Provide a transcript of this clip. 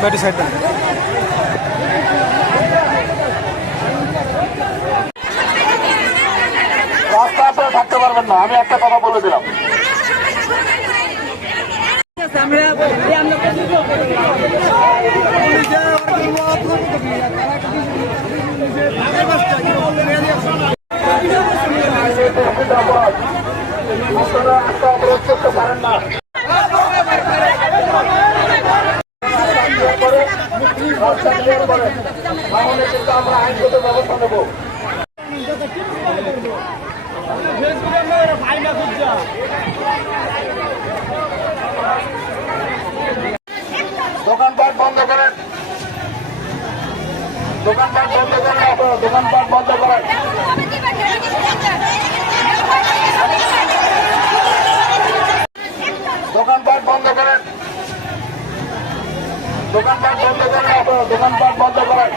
ব্যাটি side দেন। রাস্তা আপনারা থাকতে পারবেন না আমি একটা কথা বলে দিলাম। আপনারা রাস্তা অবরোধ করতে পারেন না রাস্তা ক্লিয়ার করেন তাহলে কিন্তু আমরা আইনগত ব্যবস্থা নেব দোকানপাট বন্ধ করেন। দোকানপাট বন্ধ করেন। দোকানপাট বন্ধ করেন দোকানপাট বন্ধ করেন দোকানপাট বন্ধ করেন আপনারা দোকানপাট বন্ধ করেন